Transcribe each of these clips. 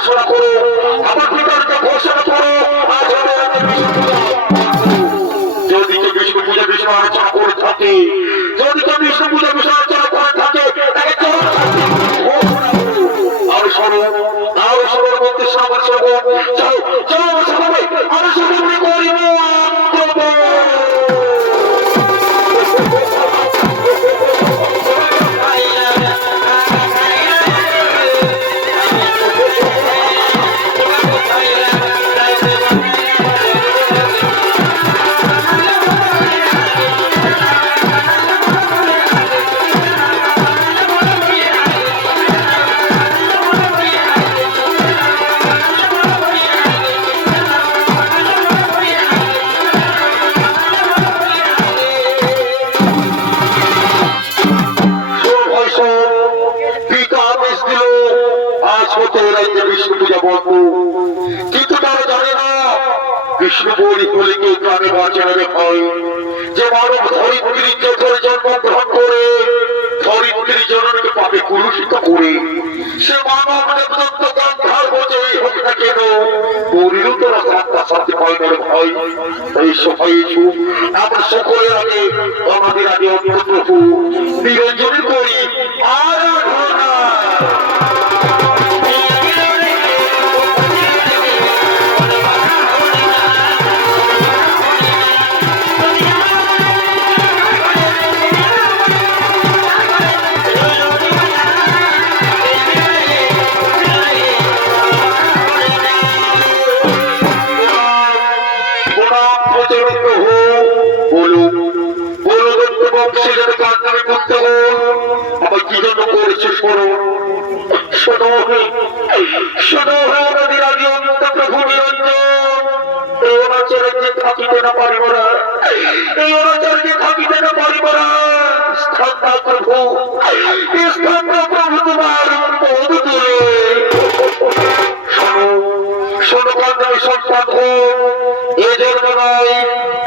ঘোষণা করো, আমার পিতাকে ঘোষণা করো, আজ হবে বিষ্ণু পূজা। যদি কেউ বিষ্ণু পূজা বিষয় আলোচনা করে থাকে, যদি কেউ বিষ্ণু পূজা বিষয় আলোচনা করে থাকে, তাকে চরম শাস্তি ঘোষণা করো। আর শোনো, আর শোনোর মধ্যে সবার সঙ্গে চলো চলো আমার সবাই আমার সঙ্গে করিব বিষ্ণু পূজা বন্ধ। কিন্তু তারা জানে না বিষ্ণু গৌরী কলিকে প্রাণে বাঁচানোর হয় যে মানব ধরিত্রীর জোরে জন্মগ্রহণ করে ধরিত্রীর জননীকে পাপে কুলুষিত করে সে মানব দেবদত্ত গন্ধার বোঝেই হোক না কেন গৌরীরও তোরা সাতটা শান্তি পাইনের ভয়। এই সবাই আমরা সকলের আগে আমাদের আগে অন্তপ্রভু নিরঞ্জনী করি আরাধনা।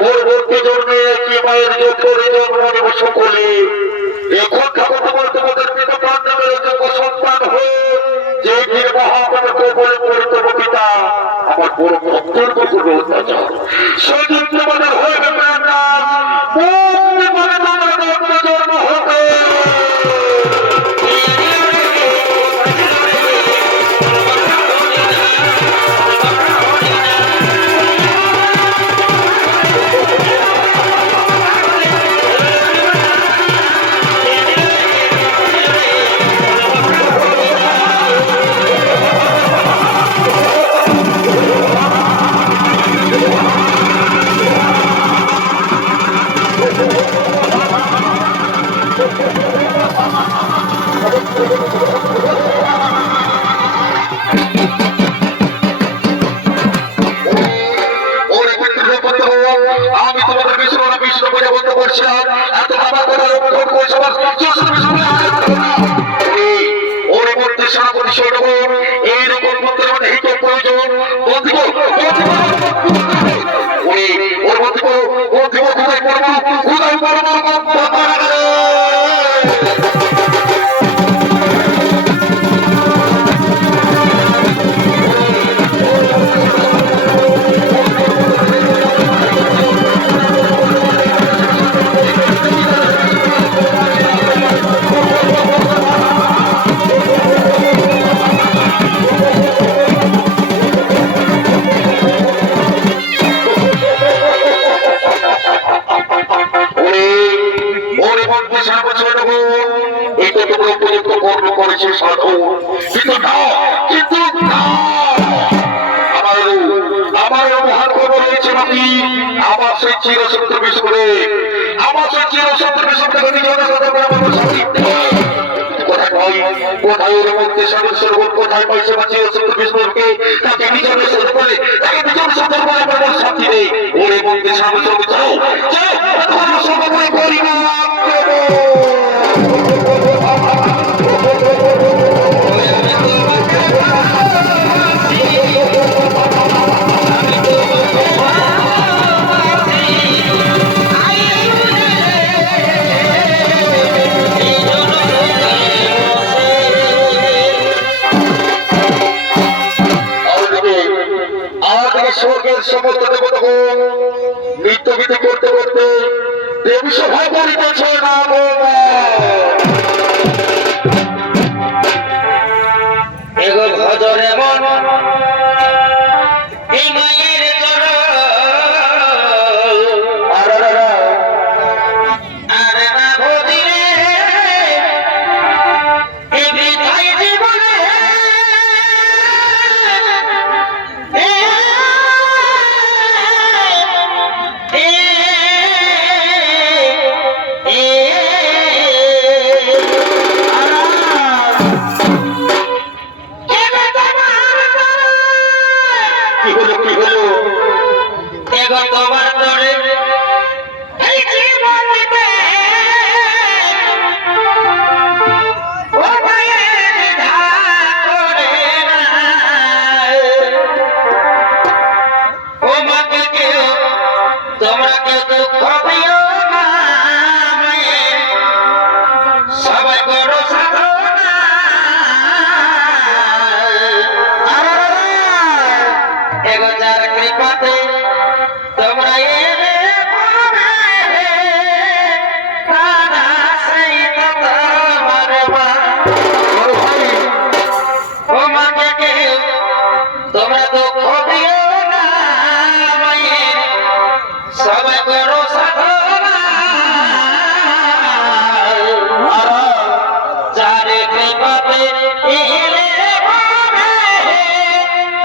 পরবর্তী জন্মে কি মায়ের জন্মে সকলে এখন ঠাকুর তোমাদের পিতা পাঞ্জাবের যোগ্য সন্তান হয়ে যে বীর মহাপাতকে বলে পরিতব পিতা আমার বড় ভক্তের করবে অত্যাচার সেই জন্য তোমাদের হয়ে যাবে না মুক্তি মানে তোমাদের জন্ম হবে। কোথায় পয়সা বাঁচিয়ে বিষ্ণুকে তাকে নিজের বলে তাকে নিজের সতর বলে শান্তি নেই ওরে মধ্যে সামনে করি না স্বর্গের সমস্ত দেবতাগণ নৃত্য গীতি করতে করতে দেবী সভা করিতেছে না বৌমা। এগো ভজরে মন এই মায়ের চরণ আরে না ভজিরে এই বিধায় জীবনে তোমার তরে এই জীবনকে ও মায়ের ধার করে না ও মাকে কেউ তোমরা কেউ দুঃখ দিও না মায়ের সবাই করো সাধনা এগো যার কৃপাতে তোমরা এলে মনে তারা সেই তোমার মা ও মাকে কেউ তোমরা দুঃখ দিও না মায়ের সবাই করো সাধনা যার কৃপাতে এলে মনে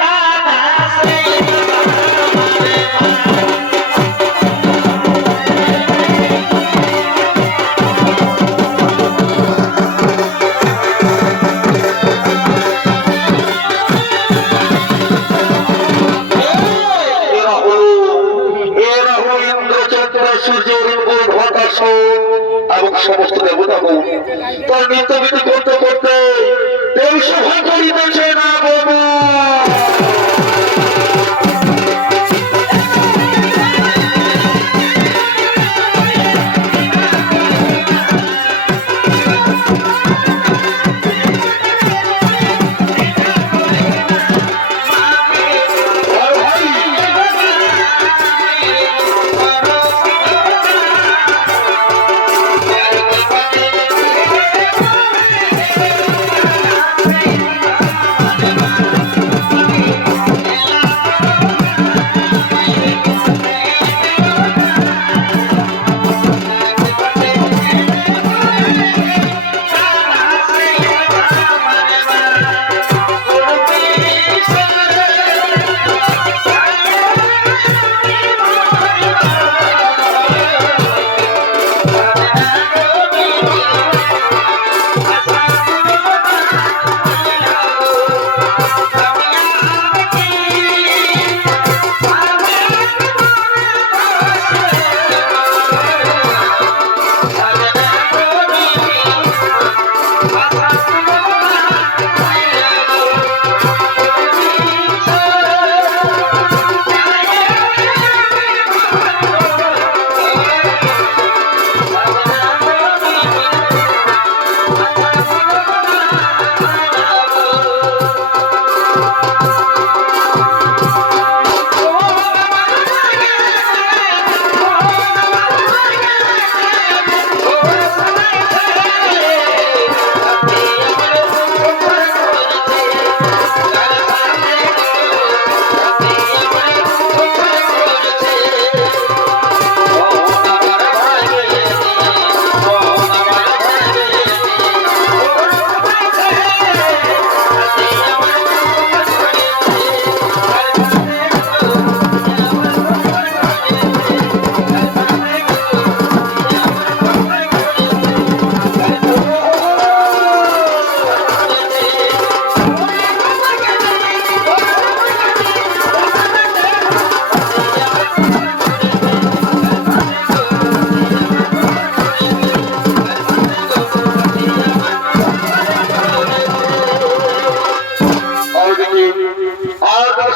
তারা সেই এবং সমস্ত দেবতাগণ তার নৃত্য গীতি করতে করতে দেবী সভা করিতেছে না বৌমা।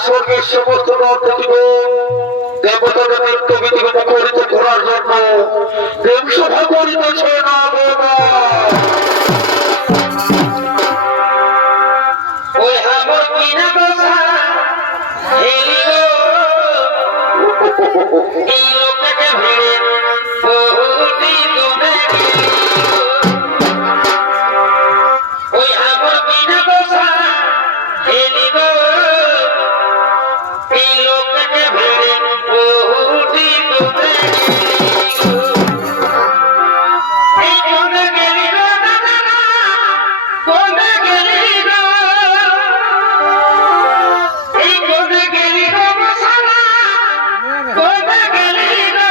স্বর্গের সমস্ত দেবতাদের নৃত্য গীতি মুখরিত করার জন্য প্রেম সভা করিতেছে না বৌমা। ওই হামর কিনা গোসা হেলি গো এই লোকটাকে ভিড়ে বহুটি তুমি ওই আমার বিনা দশা হেলি গো এই লোকটাকে ভিড়ে বহুটি তুমি এই কোনে গেলি গো দাদা কোনে গেলি গো এই কোনে গেলি গো মশালা কোনে গেলি গো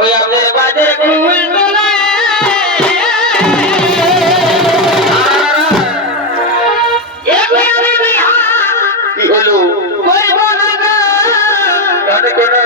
ওই আমাদের বাজে কুল তোলে কি হলো কানে কানে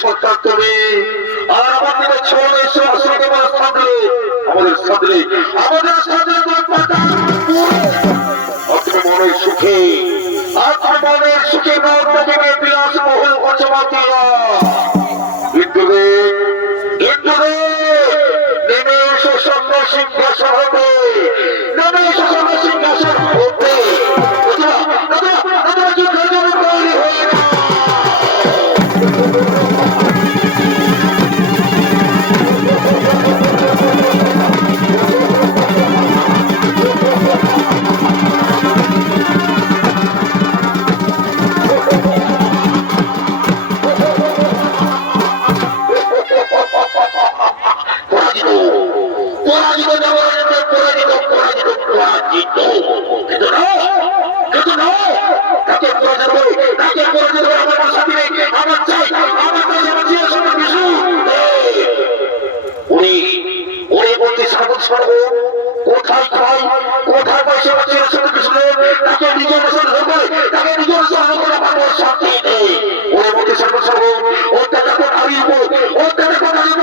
সরকার তুমি আর আমাদের ছোড়ে আমাদের সাদরে মনের সুখে আর মনের সুখে বিলাস বহুল অচমাতিয়া নেমে এসো সন্ধ্যা সিংহাসন হতে নেমে এসো সন্ধ্যা সিংহাসন হতে তৈরি হয়ে না কোথায় খাই কোথায় পয়সা তাকে নিজের তাকে নিজের শান্তি নেই ওর মধ্যে সর্বসর্ব ওর টাকা কোন হারিব ওর টাকা কোন হারিব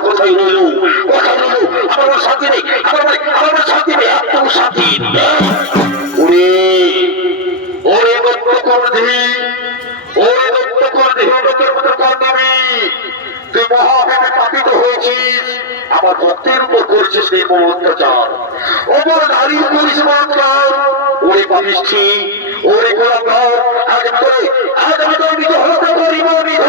কোথায় রইল আমার শান্তি নেই আমার শান্তি নেই এত শান্তি ওরে ওরে দত্ত করধি ওরে দত্ত করধি লোকের মতো কর দিবি তুই মহাভাবে পাপিত হয়েছিস আমার ভক্তের উপর করেছিস এই বড় অত্যাচার ওপর নারীর করিস বলাৎকার ওরে পাপিষ্ঠি ওরে গোলাকার আজ আমি তোর বিধ হত্যা করিব বিধ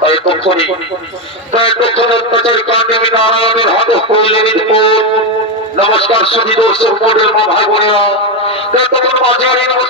তাই তখনই অত্যাচারী কাণ্ডে আমি নারায়ণের হাতে হইলে নমস্কার সুধী দর্শক মন্ডল মা ভাই বোনেরা তখন মাঝারি নমস্কার